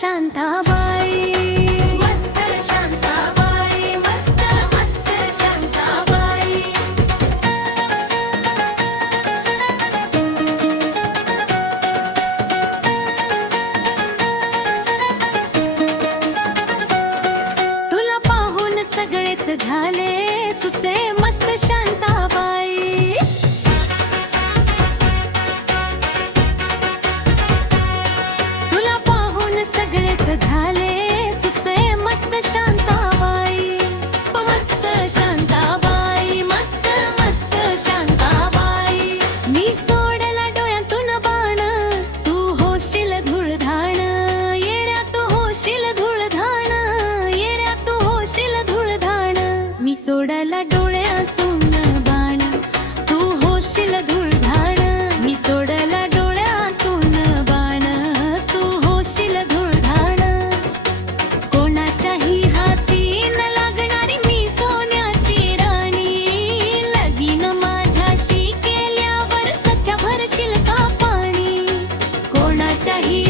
शांताबाई, मस्त शांताबाई, मस्त मस्त शांताबाई. तुला पाहून सगळेच झाले सुस्ते, मस्त शांताबाई. तुला पाहून सगळेच झाले सुस्ते, मस्त शांताबाई. मस्त शांताबाई, मस्त मस्त शांताबाई. मी सोडला डोळ्यातून बाण, तू होशील धूळधाण. येड्या तू होशील धूळधाण, येड्या तू होशील धूळधाण. मी सोडला डोळ्यातून बाण, तू होशील धूळधाण. मी सोडला डोळ्यातून बाण, तू होशील धूळधाण. कोणाच्याही हाती न लागणारी मी सोन्याची राणी. लगीन माझ्याशी केल्यावर सख्या भरशील का पाणी. कोणाच्याही